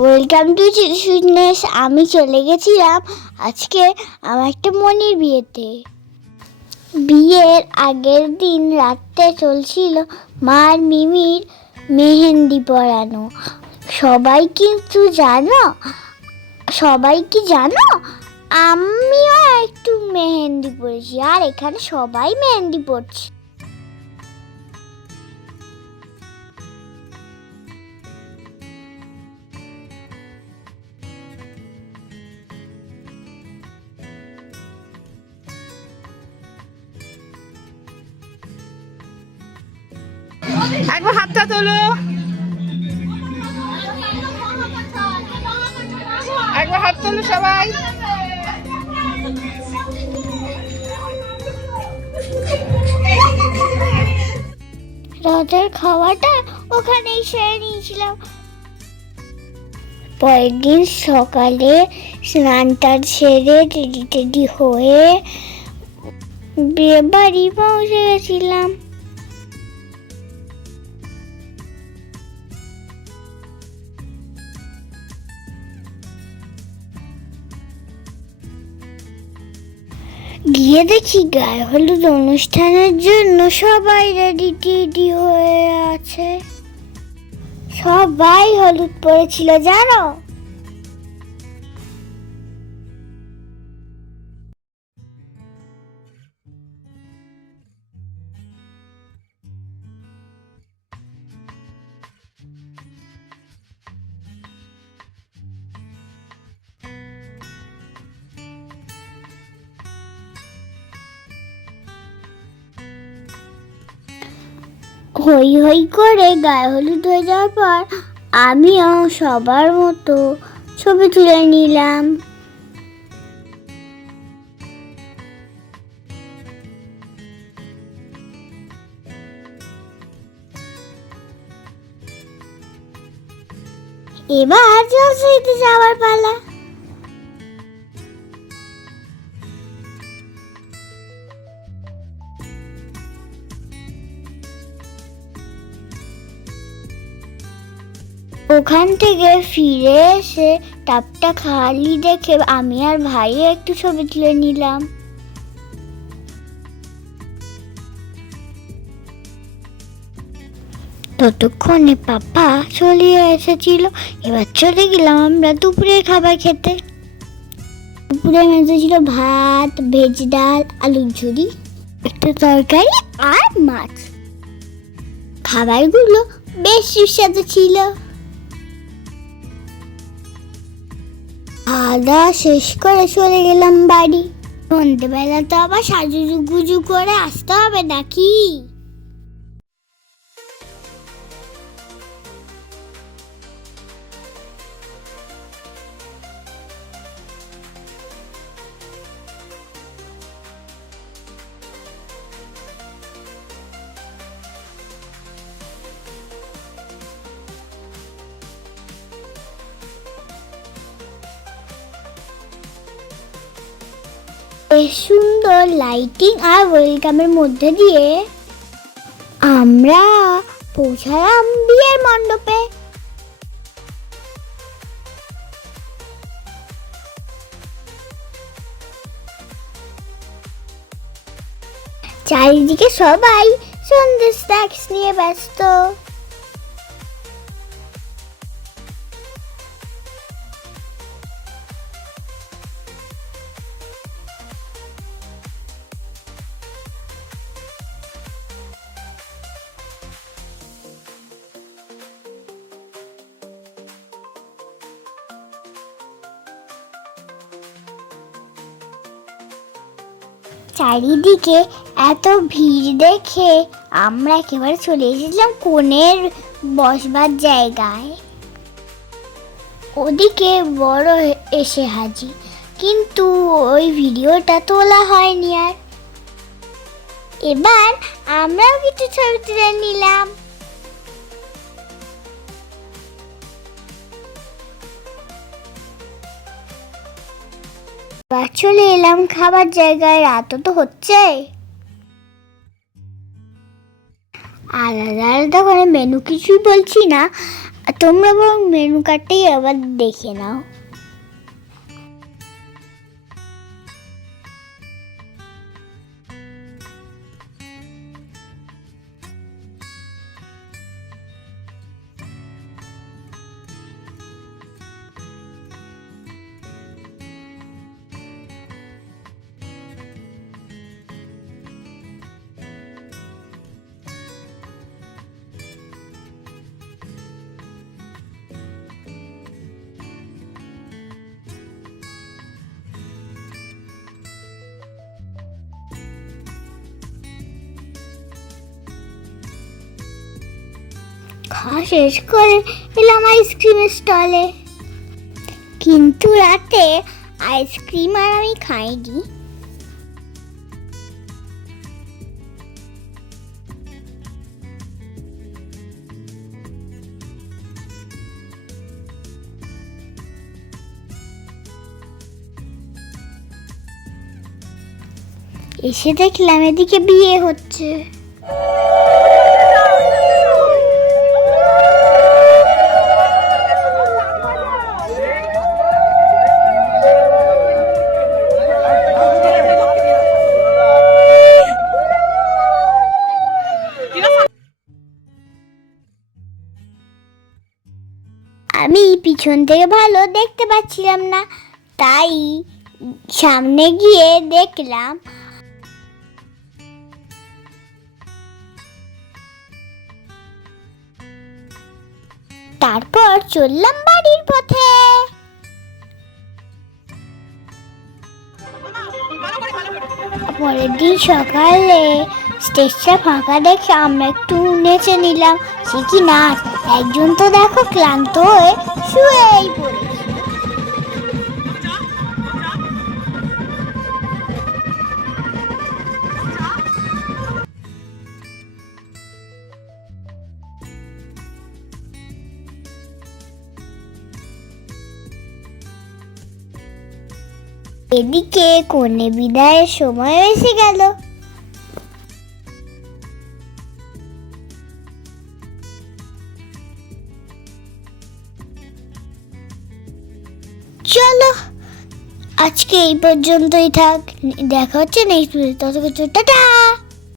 Welcome to sweetness. আমি চলে গেছিলাম আজকে আমার একটা মনির বিয়েতে। বিয়ের আগের দিন রাতে চলছিল মার মিমির মেহেন্দি পরানো। সবাই কি জানো আমিও একটু মেহেন্দি পরেছি, আর এখানে সবাই মেহেন্দি পরছে। একবার হাতটা তোলো, একবার হাত তোলো সবাই। রাতের খাওয়াটা ওখানেই সেরে নিয়েছিলাম। পরের দিন সকালে স্নানটা সেরে রেডি হয়ে বিয়ে বাড়ি পৌঁছে গেছিলাম। গিয়ে দেখি গায়ে হলুদ অনুষ্ঠানের জন্য সবাই রেডি হয়ে আছে। সবাই হলুদ পরেছিল জানো। হই হই করে গায়ে হলুদ হয়ে যাওয়ার পর আমিও সবার মতো ছবি তুলে নিলাম। এবার জলসাইতে যাওয়ার পালা। ওখান থেকে ফিরে এসে টাপটা খালি দেখে আমি আর ভাই একটু ছবি তুলে নিলাম। ততক্ষণে পাপা চলে এসেছিল। এবার চলে গেলাম আমরা দুপুরের খাবার খেতে। দুপুরে মেঝে ছিল ভাত, ভেজ ডাল, আলুর ঝুড়ি, একটা তরকারি আর মাছ। খাবারগুলো বেশ সুস্বাদু ছিল। খাওয়া শেষ করে চলে গেলাম বাড়ি। সন্ধ্যেবেলা তো আবার সাজুগুজু করে আসতে হবে নাকি। বেশ সুন্দর লাইটিং আর ওয়েলকামের মধ্যে দিয়ে আমরা পৌঁছালাম বিয়ের মণ্ডপে। চারিদিকে সবাই সন্ধ্যে স্ন্যাক্স নিয়ে ব্যস্ত। চারিদিকে এত ভিড় দেখে আমরা একেবারে চলে এসেছিলাম কনের বসবার জায়গায়। ওদিকে বড় এসে হাজির, কিন্তু ওই ভিডিওটা তোলা হয়নি। আর এবার আমরাও কিছু ছবি তুলে নিলাম। চলে এলাম খাবার জায়গায়। রাতও তো হচ্ছে। আলাদা আলাদা করে মেনু কিছুই বলছি না, তোমরা বরং মেনু কার্ডটাই আবার দেখে নাও। খাওয়া শেষ করে এলাম আইসক্রিমের স্টলে, কিন্তু রাতে আইসক্রিম আর আমি খাইনি। এসে দেখলাম এদিকে বিয়ে হচ্ছে। আমি পিছন থেকে ভালো দেখতে পাচ্ছিলাম না, তাই সামনে গিয়ে দেখলাম তারপর চললাম বাড়ির পথে। পরের দিন সকালে স্টেজটা ফাঁকা দেখে আমরা একটু নেচে নিলাম। সে কি নাচ! একজন তো দেখো ক্লান্ত হয়ে শুয়েই পড়েছে। এদিকে কনে বিদায়ের সময় এসে গেল। চলো আজকে এই পর্যন্তই থাক, দেখা হচ্ছে নেক্সট ভিডিও। ততক্ষণ টাটা।